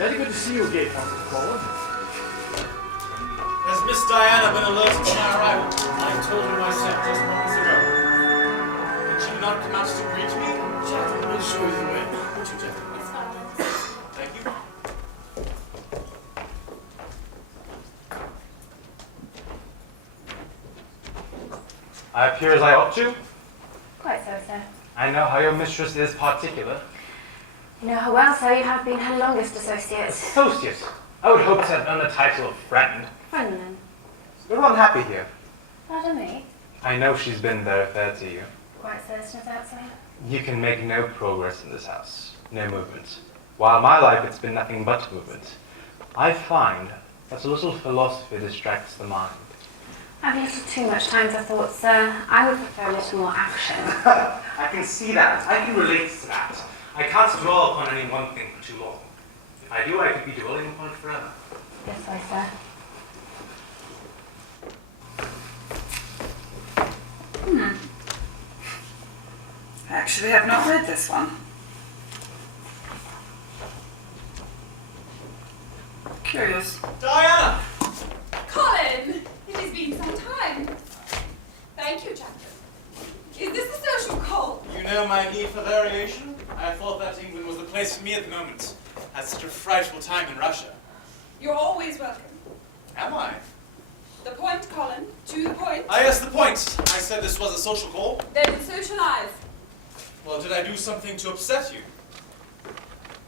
Very good to see you again, Dr. Colin. Has Miss Diana been alerted to my arrival? I told her myself just moments ago. Did she not come out to greet me? Jacqueline will show you the way. Won't you, Jacqueline? Yes, Father. Thank you. I appear as I ought to. Quite so, sir. I know how your mistress is particular. You know how well, sir, you have been her longest associate. Associate? I would hope to have earned the title of friend. Friend, then. You're unhappy here. Pardon me? I know she's been very fair to you. Quite certain of that, sir. You can make no progress in this house. No movement. While my life it's been nothing but movement. I find that a little philosophy distracts the mind. I've a little too much time for thought, sir. I would prefer a little more action. I can see that. I can relate to that. I can't dwell upon any one thing for too long. If I do, I could be dwelling upon it forever. Yes, I, sir. Actually, I've not read this one. Curious. Diana! Colin! It has been some time. Thank you, Jacqueline. Is this a social call? You know my need for variation? I thought that England was the place for me at the moment. Had such a frightful time in Russia. You're always welcome. Am I? The point, Colin. To the point. Ah, yes, the point. I said this was a social call. Then socialize. Well, did I do something to upset you?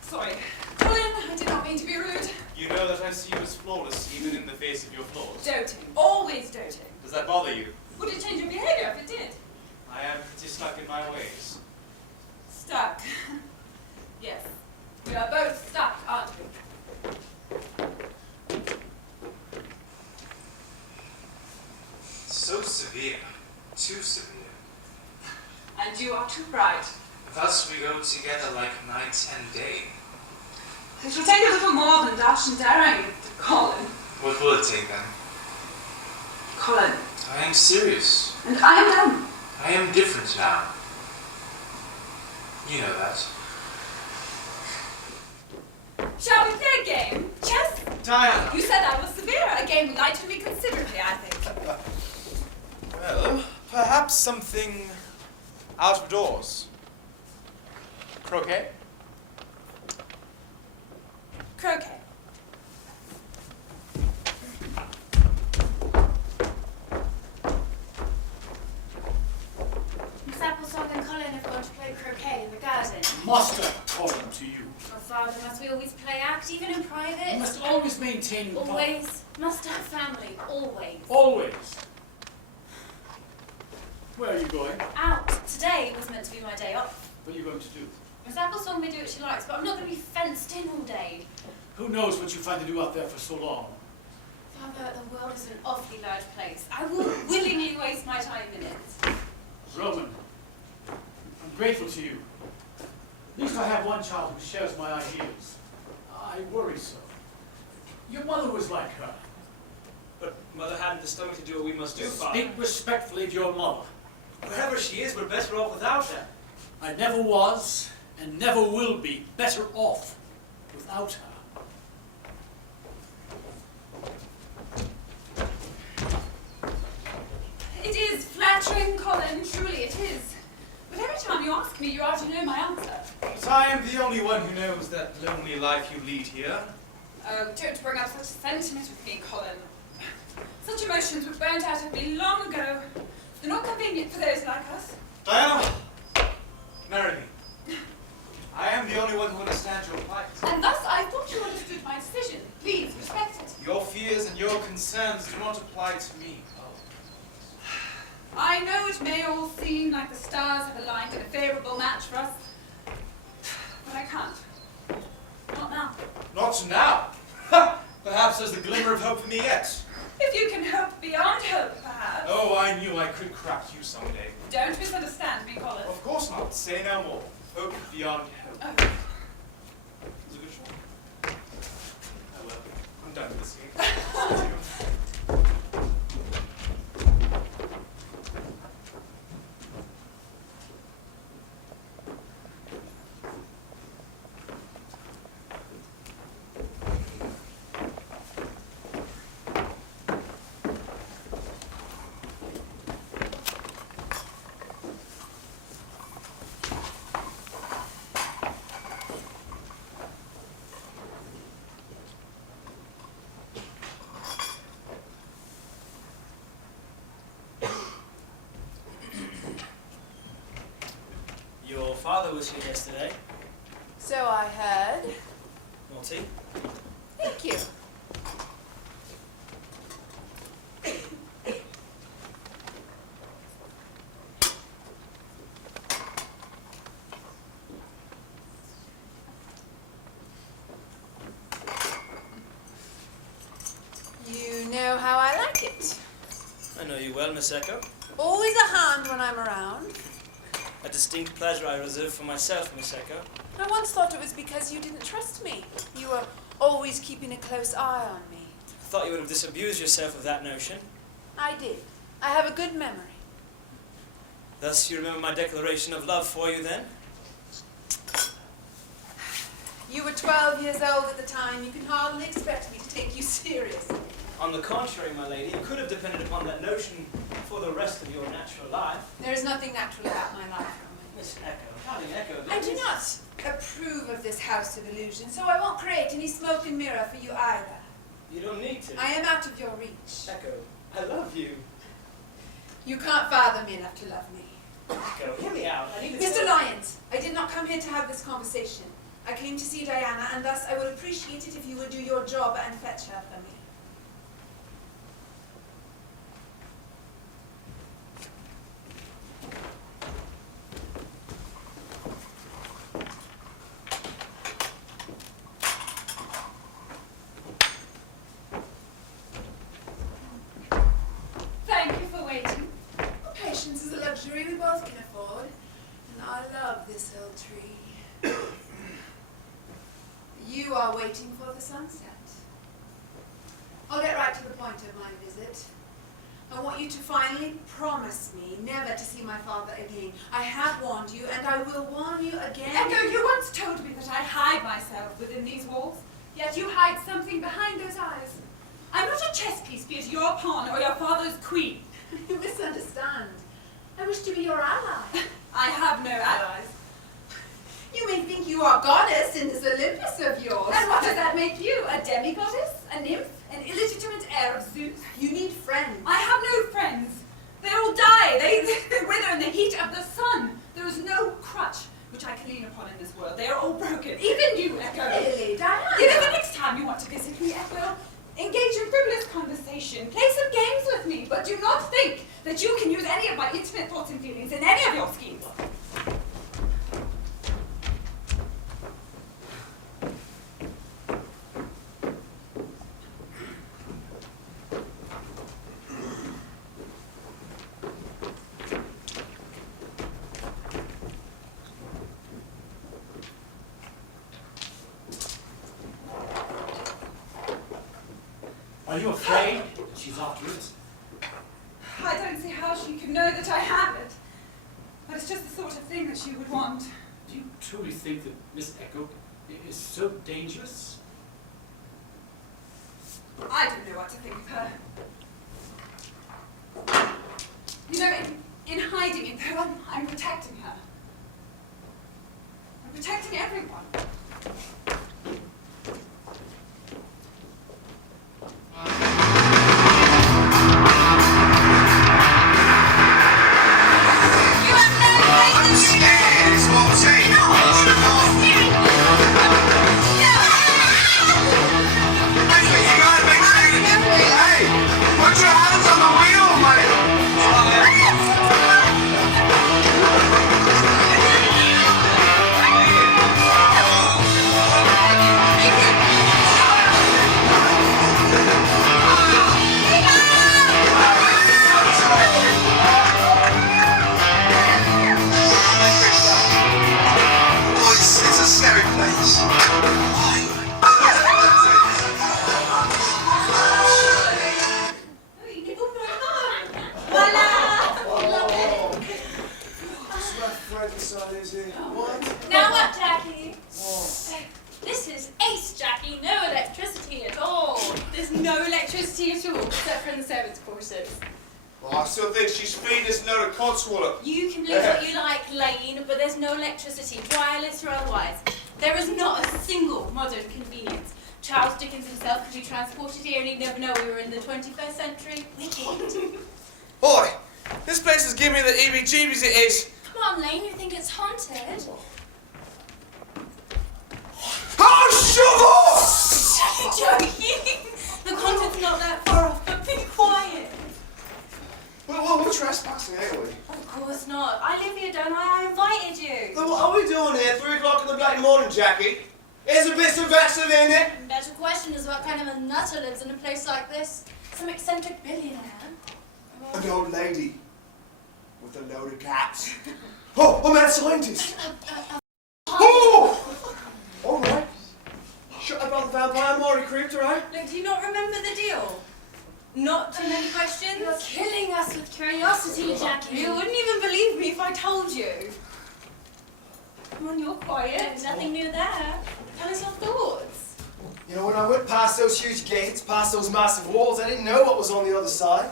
Sorry. Colin, I did not mean to be rude. You know that I see you as flawless, even in the face of your flaws. Doting. Always doting. Does that bother you? Would it change your behavior if it did? I am pretty stuck in my ways. Stuck. Yes. We are both stuck, aren't we? So severe. Too severe. And you are too bright. Thus we go together like night and day. It will take a little more than dash and daring, Colin. What will it take then? Colin. I am serious. And I am dumb. I am different now. You know that. Shall we play a game? Chess? Diana! You said I was severe. A game we lightened me considerably, I think. Well, perhaps something out of doors. Croquet? Croquet. Miss Applesong and Colin have gone to play croquet in the garden. Master, Colin, to you. Oh, Father, must we always play act, even in private? You must always maintain... Always. Must have family, always. Always. Where are you going? Out. Today was meant to be my day off. What are you going to do? Miss Applesong may do what she likes, but I'm not going to be fenced in all day. Who knows what you find to do out there for so long? Father, the world is an awfully large place. I will willingly waste my time in it. Roman, I'm grateful to you. At least I have one child who shares my ideas. I worry so. Your mother was like her. But Mother hadn't the stomach to do what we must do, Father. Speak respectfully to your mother. Wherever she is, we're better off without her. I never was, and never will be, better off without her. It is flattering, Colin. Truly it is. But every time you ask me, you already know my answer. But I am the only one who knows that lonely life you lead here. Oh, don't bring up such sentiment with me, Colin. Such emotions were burnt out of me long ago. They're not convenient for those like us. Diana! Marry me. I am the only one who understands your plight. And thus I thought you understood my decision. Please respect it. Your fears and your concerns do not apply to me. I know it may all seem like the stars have aligned in a favorable match for us, but I can't. Not now. Not now. Ha! Perhaps there's a glimmer of hope for me yet. If you can hope beyond hope, perhaps. Oh, I knew I could crack you someday. Don't misunderstand me, Colin. Of course not. Say no more. Hope beyond hope. Oh. It was a good shot. Oh well, I'm done with this game. father was here yesterday. So I heard. Naughty. Thank you. You know how I like it. I know you well, Miss Echo. Always a hand when I'm around. A distinct pleasure I reserve for myself, Miss Echo. I once thought it was because you didn't trust me. You were always keeping a close eye on me. I thought you would have disabused yourself of that notion. I did. I have a good memory. Thus you remember my declaration of love for you then? You were 12 years old at the time. You can hardly expect me to take you serious. On the contrary, my lady, you could have depended upon that notion for the rest of your natural life. There is nothing natural about my life, Roman. Miss Echo, darling Echo. I do not approve of this house of illusion, so I won't create any smoke and mirror for you either. You don't need to. I am out of your reach. Echo, I love you. You can't fathom me enough to love me. Echo, hear me out. I need to Mr. Lyons, I did not come here to have this conversation. I came to see Diana, and thus I would appreciate it if you would do your job and fetch her for me. Thank you for waiting. Patience is a luxury we both can afford, and I love this old tree. You are waiting for the sunset. I'll get right to the point of my visit. I want you to finally promise me never to see my father again. I have warned you, and I will warn you again. Echo, you once told me that I hide myself within these walls, yet you hide something behind those eyes. I'm not a chess piece, be it your pawn or your father's queen. You misunderstand. I wish to be your ally. I have no allies. You may think you are goddess in this Olympus of yours. And what does that make you? A demigoddess? A nymph? An illegitimate heir of Zeus? You need friends. I have no friends. They all die. They wither in the heat of the sun. There is no crutch which I can lean upon in this world. They are all broken. Even you, Echo. Really, Diana? If the next time you want to visit me, Echo, engage in frivolous conversation. Play some games with me, but do not think that you can use any of my intimate thoughts and feelings in any of your schemes. Are you afraid that she's after it? I don't see how she can know that I have it. But it's just the sort of thing that she would want. Do you truly think that Miss Echo is so dangerous? I don't know what to think of her. You know, in hiding it, though, I'm protecting her. I'm protecting everyone. Now what, Jackie? This is ace, Jackie. No electricity at all. There's no electricity at all, except for in the servants' quarters. Well, I still think she's feeding us no to Codswallop. You can believe what you like, Lane, but there's no electricity, wireless or otherwise. There is not a single modern convenience. Charles Dickens himself could be transported here and he'd never know we were in the 21st century. Wicked. Boy, this place is giving me the EBGBs it is. Come come, Lane. You think it's haunted? Oh, shut up! Joking. The content's not that far off, but be quiet. Well, we're trespassing, ain't we? Of course not. I live here, don't I? I invited you. Then what are we doing here? 3 o'clock in the bloody morning, Jackie? Here's a bit of vessel in it. Better question is what kind of a nutter lives in a place like this. Some eccentric billionaire. An old lady with a load of cats. Oh, a mad scientist. Oh! All right. Shut up about the vampire. I'm already creeped, all right? Look, do you not remember the deal? Not too many questions? You're killing us with curiosity, Jackie. You wouldn't even believe me if I told you. Come on, you're quiet. Nothing new there. Tell us your thoughts. You know, when I went past those huge gates, past those massive walls, I didn't know what was on the other side.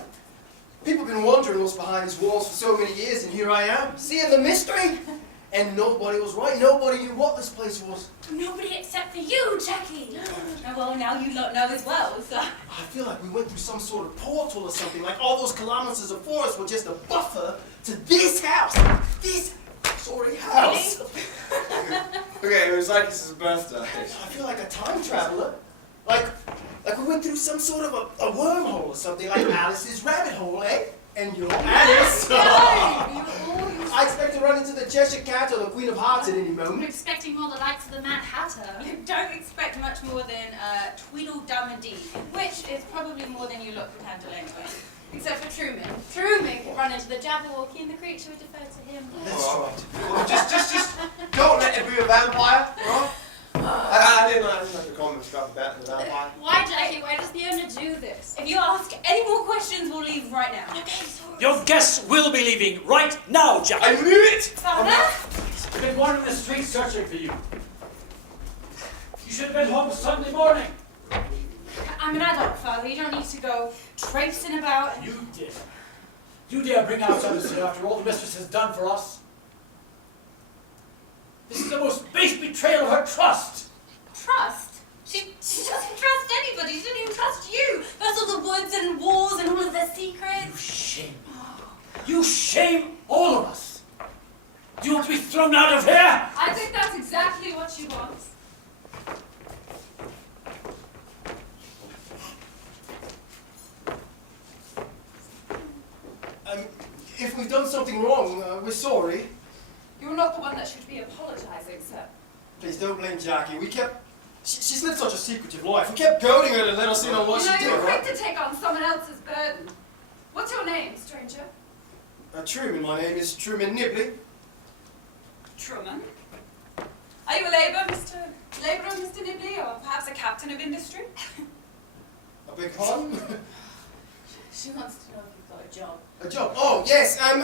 People have been wondering what's behind these walls for so many years, and here I am, seeing the mystery. And nobody was right. Nobody knew what this place was. Nobody except for you, Jackie. Oh, well, now you lot know as well, so... I feel like we went through some sort of portal or something, like all those kilometers of forest were just a buffer to this house. This sorry house. Okay, it was like it's his birthday. I feel like a time traveler. Like we went through some sort of a wormhole or something, like Alice's rabbit hole, eh? And you're Alice. I expect to run into the Cheshire Cat or the Queen of Hearts at any I'm moment. expecting more the likes of the Mad Hatter. You don't expect much more than Tweedledum-a-dee, which is probably more than you lot could handle anyway. Except for Truman. Truman could run into the Jabberwocky and the creature would defer to him. That's right. Well, just don't let it be a vampire, right? I didn't have the comments about the vampire. Why, Jackie? Why does the owner do this? If you ask any more questions, we'll leave right now. Okay, sorry. Your guests will be leaving right now, Jackie. I knew it! Father? I've been wandering the streets searching for you. You should have been home Sunday morning. I'm an adult, Father. You don't need to go traipsing about. You did. You dare bring outsiders here after all the mistress has done for us? This is the most base betrayal of her trust. Trust? She doesn't trust anybody. She doesn't even trust you. That's all the woods and walls and all of the secrets. You shame me. You shame all of us. Do you want to be thrown out of here? I think that's exactly what she wants. If we've done something wrong, we're sorry. You're not the one that should be apologizing, sir. Please don't blame Jackie. She's lived such a secretive life. We kept goading her to let us in on what You know, she you're did, quick right? to take on someone else's burden. What's your name, stranger? Truman, my name is Truman Nibley. Truman. Are you a labourer, Mr. Nibley, or perhaps a captain of industry? I beg pardon? She wants to know if you've got a job. A job? Oh, yes. I'm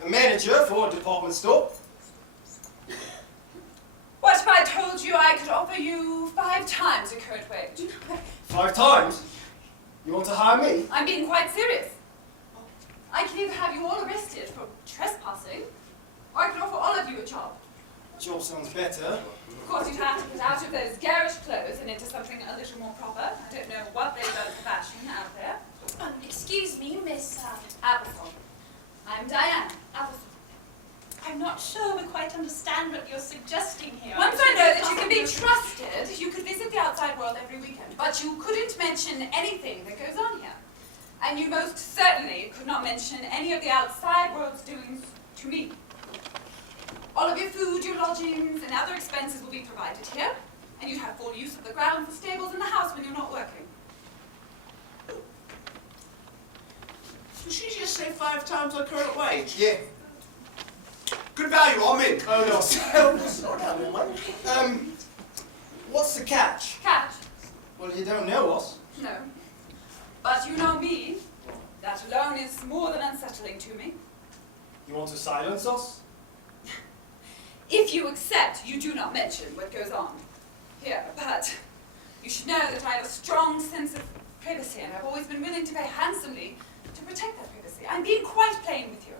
a manager for a department store. What if I told you I could offer you 5 times your current wage? 5 times? You want to hire me? I'm being quite serious. I can either have you all arrested for trespassing, or I can offer all of you a job. Job sounds better. Of course, you'd have to get out of those garish clothes and into something a little more proper. I don't know what they've done for fashion out there. Excuse me, Miss Applethorpe. I'm Diane Applethorpe. I'm not sure we quite understand what you're suggesting here. Once I know that you can be trusted, you could visit the outside world every weekend, but you couldn't mention anything that goes on here. And you most certainly could not mention any of the outside world's doings to me. All of your food, your lodgings, and other expenses will be provided here, and you have full use of the ground for stables in the house when you're not working. Did she just say 5 times her current wage? Yeah. Good value, I'm in. Oh, no. Slow down, little mate. What's the catch? Catch? Well, you don't know us. No. But you know me. That alone is more than unsettling to me. You want to silence us? If you accept, you do not mention what goes on here, but you should know that I have a strong sense of privacy, and I've always been willing to pay handsomely to protect that privacy. I'm being quite plain with you.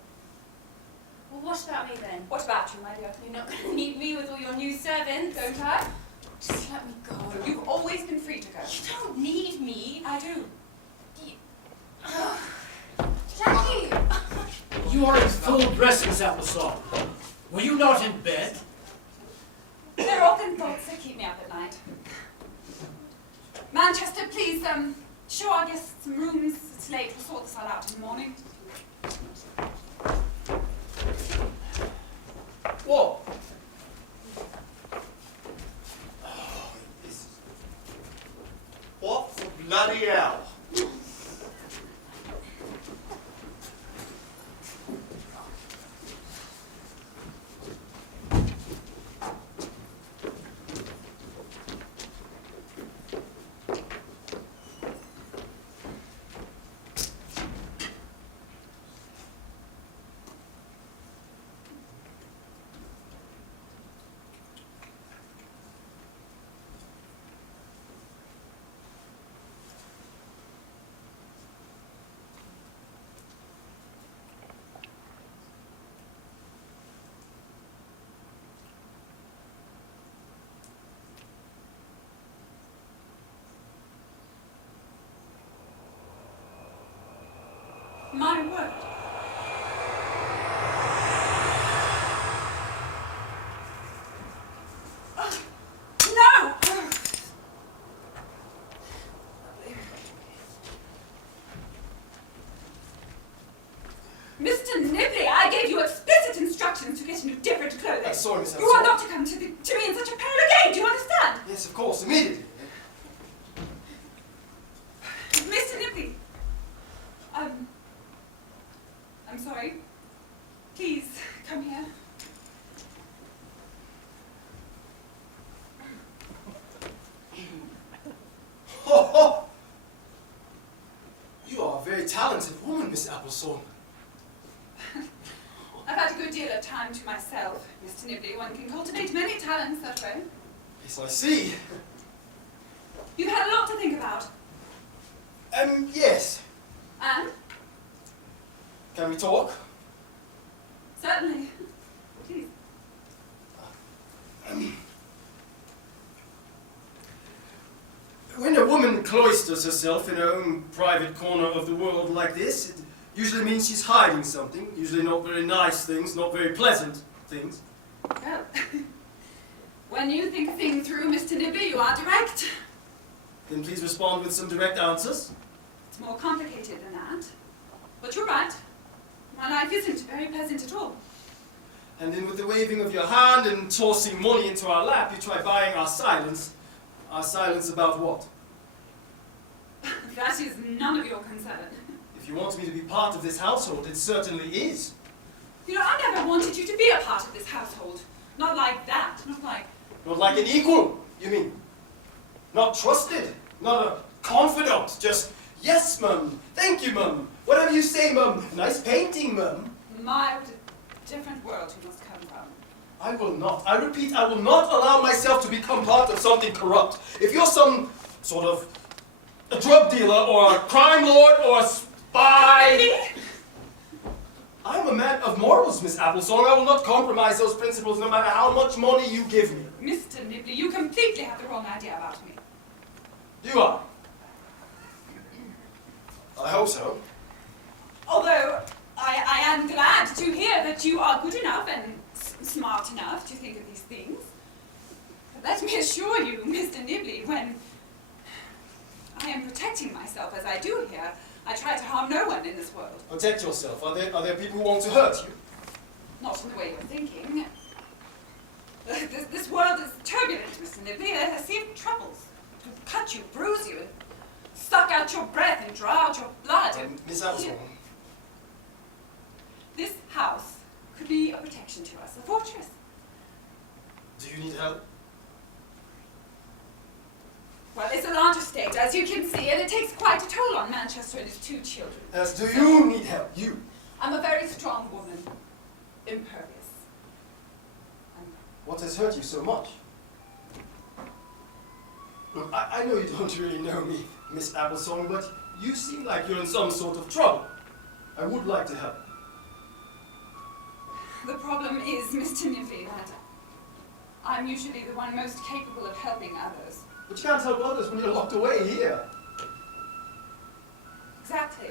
Well, what about me then? What about you, my dear? You're not going to need me with all your new servants. Don't I? Just let me go. You've always been free to go. You don't need me. I do. Jackie! You You are in full dress, Miss Applesong. Were you not in bed? There are often thoughts that keep me up at night. Manchester, please, show our guests some rooms. It's late. We'll sort this all out in the morning. What? What the bloody hell? My word. No! Mr. Nibley, I gave you explicit instructions to get into different clothing. Sorry, Miss You are Applesong. not to come to me in such a peril again, do you understand? Yes, of course, immediately. Mr. Nibley. I'm sorry. Please, come here. Ho, ho. You are a very talented woman, Miss Applesong. I've had a good deal of time to myself, Mr. Nibley. One can cultivate many talents that way. Yes, I see. You've had a lot to think about. Yes. And? Can we talk? Certainly. Please. When a woman cloisters herself in her own private corner of the world like this, it usually means she's hiding something. Usually not very nice things, not very pleasant things. Well, when you think a thing through, Mr. Nibley, you are direct. Then please respond with some direct answers. It's more complicated than that. But you're right. My life isn't very pleasant at all. And then with the waving of your hand and tossing money into our lap, you try buying our silence. Our silence about what? That is none of your concern. If you want me to be part of this household, it certainly is. You know, I never wanted you to be a part of this household. Not like that. Not like... Not like an equal, you mean? Not trusted, not a confidant, just, yes, mum, thank you, mum, whatever you say, mum, nice painting, mum. My, what a different world you must come from. I will not, I repeat, I will not allow myself to become part of something corrupt. If you're some sort of a drug dealer or a crime lord or a spy... Really? I am a man of morals, Miss Applesong. I will not compromise those principles no matter how much money you give me. Mr. Nibley, you completely have the wrong idea about me. You are. I hope so. Although, I am glad to hear that you are good enough and smart enough to think of these things. But let me assure you, Mr. Nibley, when I am protecting myself as I do here, I try to harm no one in this world. Protect yourself. Are there people who want to hurt you? Not in the way you're thinking. This world is turbulent, Mr. Nibley. I see troubles to cut you, bruise you, and suck out your breath and draw out your blood. And Miss Applesong. this house could be a protection to us, a fortress. Do you need help? Well, it's a large estate, as you can see, and it takes quite a toll on Manchester and his 2 children. Yes, do you need help? You. I'm a very strong woman, impervious. What has hurt you so much? Look, I know you don't really know me, Miss Applesong, but you seem like you're in some sort of trouble. I would like to help. The problem is, Mr. Nibley, that I'm usually the one most capable of helping others. But you can't help others when you're locked away here. Exactly.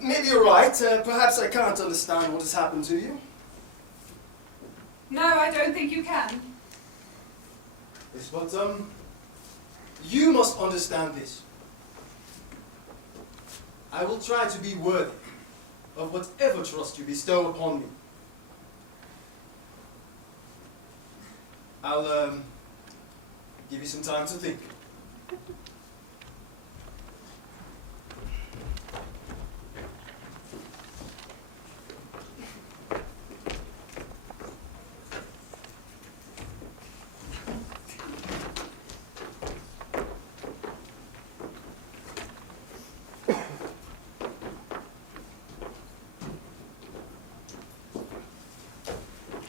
Maybe you're right. Perhaps I can't understand what has happened to you. No, I don't think you can. Yes, but, you must understand this. I will try to be worthy of whatever trust you bestow upon me. I'll, give you some time to think.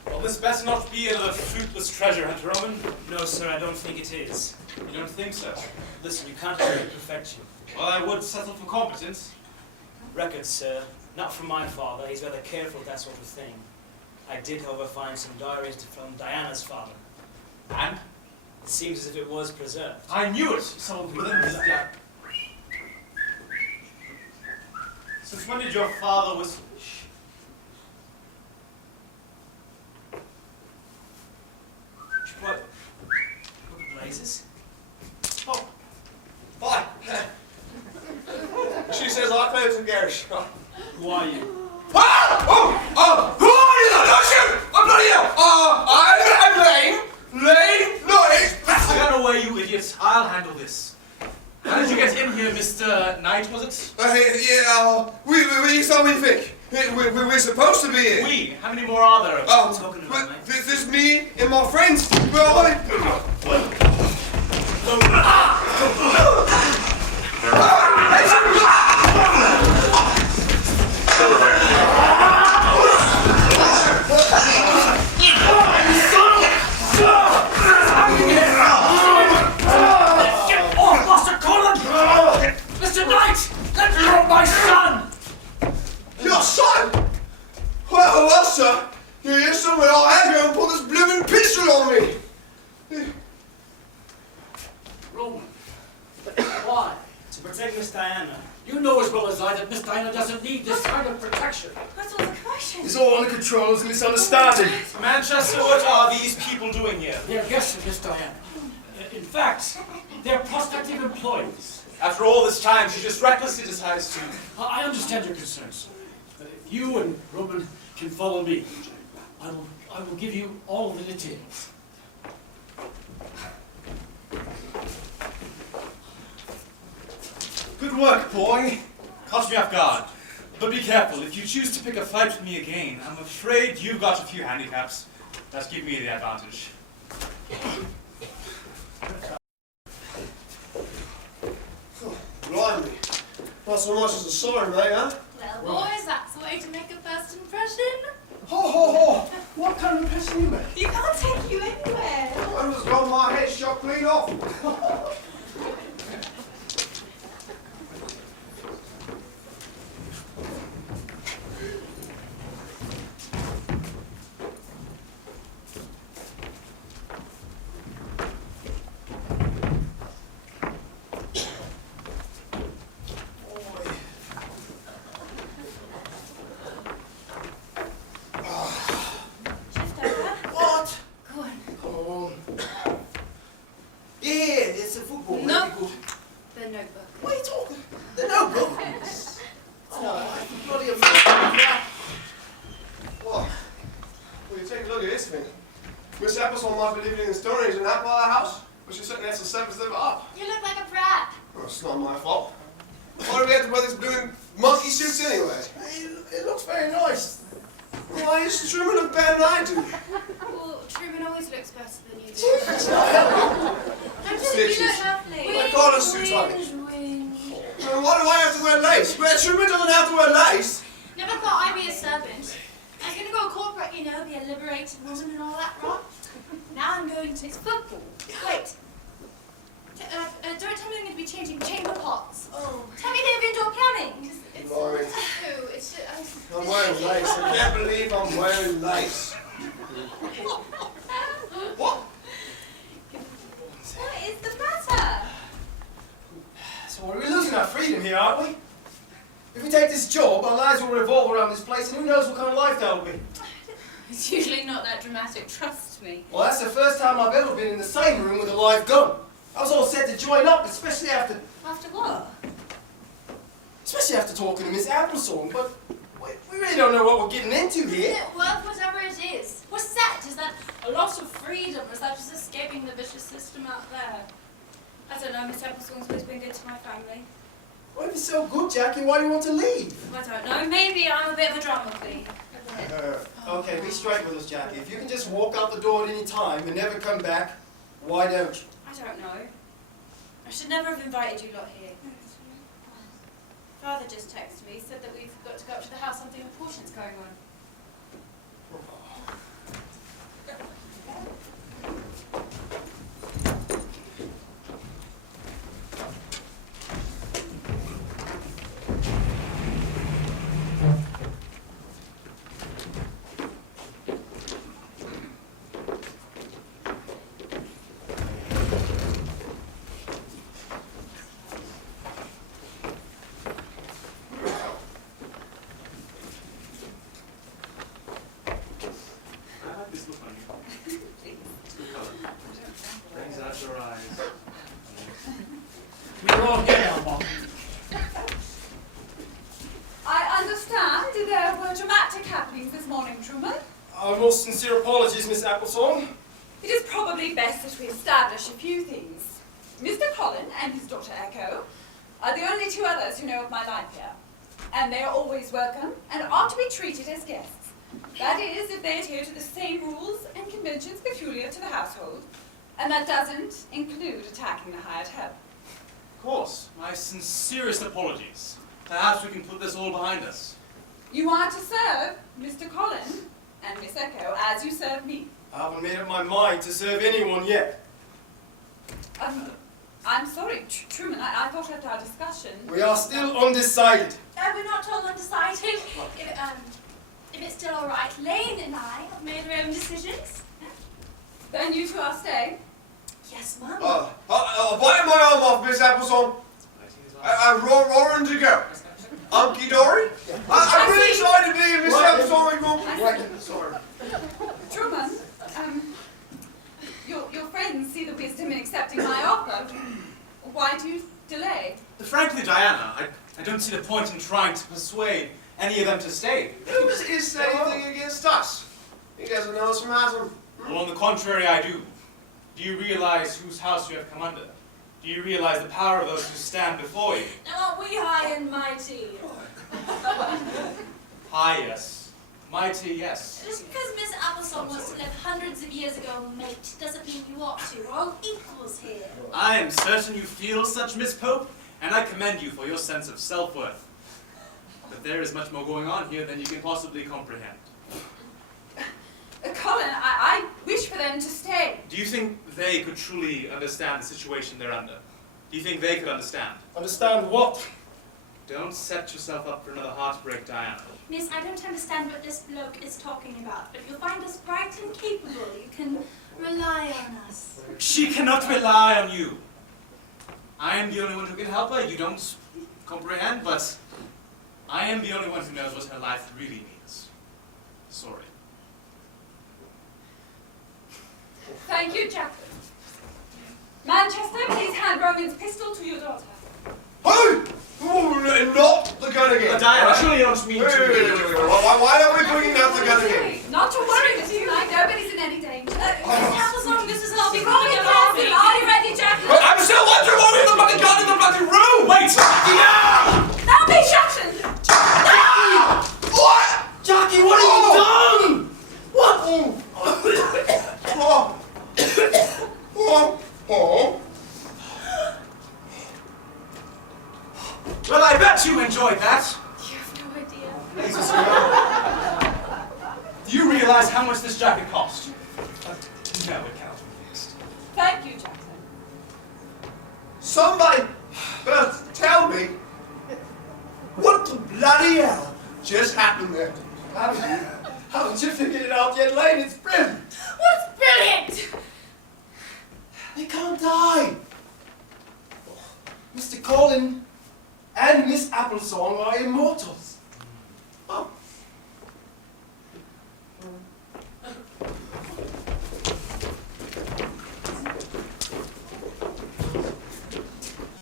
Well, this better not be another fruitless treasure hunt, Roman. No, sir, I don't think it is. You don't think so? Listen, you can't carry perfection. Well, I would settle for competence. Records, sir. Not from my father. He's rather careful of that sort of thing. I did, however, find some diaries from Diana's father. And? It seems as if it was preserved. I knew it! Someone within this gap. Since when did your father was... Shh. What? What blazes? Oh, hi. She says I close the garage. Who are you? Ah! Who are you? Not you! I'm not here! I'm Lane! Get away, you idiots. I'll handle this. How did you get in here, Mr. Knight, was it? We so we think. We're supposed to be here. We? How many more are there? Talking about, mate. This is me and my friends. Well, Mr. Knight! Let me off my son! your son? Well, sir. You're somewhere I'll have you and put this blooming pistol on me. Roman, why? To protect Miss Diana. You know as well as I that Miss Diana doesn't need this kind of protection. What's all the commotion? It's all under control. It's a misunderstanding. Manchester, what are these people doing here? They're guests of Miss Diana. In fact, they're prospective employees. After all this time, she just recklessly decides to... I understand your concerns. If you and Roman can follow me, I will give you all the details. Good work, boy. Caught me off guard. But be careful. If you choose to pick a fight with me again, I'm afraid you've got a few handicaps that give me the advantage. Blimey. Not so much as a sign, mate, huh? Well, boys, that's the way to make a first impression. Ho! What kind of impression you make? You can't take you anywhere. I just got my head shot clean off. Shift over. What? Go on. Come on. Yeah, it's a football. No. The notebook. What are you talking? The notebook. Oh, bloody amazing. What? Well, you take a look at this thing. Miss Appleton might be living in the Stone Age in that by the house, but she certainly has to step up. You look like a brat. Well, it's not my fault. Why do we have to wear this blooming monkey suits anyway? It looks very nice. Why is Truman look better than I do? Well, Truman always looks better than you do. It's not helpful. Don't Stitches. you look lovely? I call it suit on it. Well, why do I have to wear lace? Well, Truman doesn't have to wear lace. Never thought I'd be a servant. I was going to go corporate, you know, be a liberated woman and all that rot. Now I'm going to... It's football. Wait. Don't tell me I'm going to be changing chamber pots. Oh. Tell me they have indoor plumbing. It's... Sorry. Oh, it's... I'm wearing lace. I can't believe I'm wearing lace. What? What is the matter? So we're losing our freedom here, aren't we? If we take this job, our lives will revolve around this place, and who knows what kind of life that'll be. It's usually not that dramatic, trust me. Well, that's the first time I've ever been in the same room with a live gun. I was all set to join up, especially after talking to Miss Applesong, but we really don't know what we're getting into here. Isn't it worth whatever it is? What's that? Is that a loss of freedom? Is that just escaping the vicious system out there? I don't know, Miss Applesong's always been good to my family. Well, if it's so good, Jackie, why do you want to leave? I don't know, maybe I'm a bit of a drama queen. Okay, be straight with us, Jackie. If you can just walk out the door at any time and never come back, why don't you? I don't know. I should never have invited you lot here. Father just texted me, said that we've got to go up to the house, something important's going on. We're all here now, Mom. I understand there were dramatic happenings this morning, Truman. Our most sincere apologies, Miss Applesong. It is probably best that we establish a few things. Mr. Colin and his daughter Echo are the only two others who know of my life here. And they are always welcome and are to be treated as guests. That is, if they adhere to the same rules and conventions peculiar to the household. And that doesn't include attacking the hired help. Of course. My sincerest apologies. Perhaps we can put this all behind us. You are to serve Mr. Colin and Miss Echo as you serve me. I haven't made up my mind to serve anyone yet. I'm sorry, Truman, I thought after our discussion... We are still undecided. We're not all undecided. If it's still all right, Lane and I have made our own decisions. Then you two are staying? Yes, Mum. Biting my arm off, Miss Applesong. Roaring to go. Unky Dory. I'm really excited to be here, Miss Applesong. Sorry. Truman, your friends see the wisdom in accepting my offer. Why do you delay? Frankly, Diana, I don't see the point in trying to persuade any of them to stay. Who is anything against us? He doesn't know us from Adam. Well, on the contrary, I do. Do you realize whose house you have come under? Do you realize the power of those who stand before you? Now, aren't we high and mighty? High, yes. Mighty, yes. Just because Miss Applesong wants to live hundreds of years ago, mate, doesn't mean you ought to. We're all equals here. I am certain you feel such, Miss Pope, and I commend you for your sense of self-worth. But there is much more going on here than you can possibly comprehend. Colin, I wish for them to stay. Do you think they could truly understand the situation they're under? Do you think they could understand? Understand what? Don't set yourself up for another heartbreak, Diana. Miss, I don't understand what this bloke is talking about, but you'll find us bright and capable. You can rely on us. She cannot rely on you. I am the only one who can help her. You don't comprehend, but I am the only one who knows what her life really means. Sorry. Thank you, Jacqueline. Manchester, please hand Roman's pistol to your daughter. Who? Not the gun again. Diana, surely you don't mean to. Why don't we bring out the gun again? Not to worry, Mr. Knight. Nobody's in any danger. Miss Applesong, this is all Before we careful, are you ready, Jacqueline? I'm still wondering why we have the bloody gun in the bloody room. Wait! Yeah! Now be Jackson! What? Jackie, what have you done? What? Well, I bet you enjoyed that. You have no idea. Jesus, do you realize how much this jacket cost? No, it cannot be fixed. Thank you, Jackson. Somebody better tell me what the bloody hell just happened there. Haven't you figured it out yet, Lane? It's brilliant.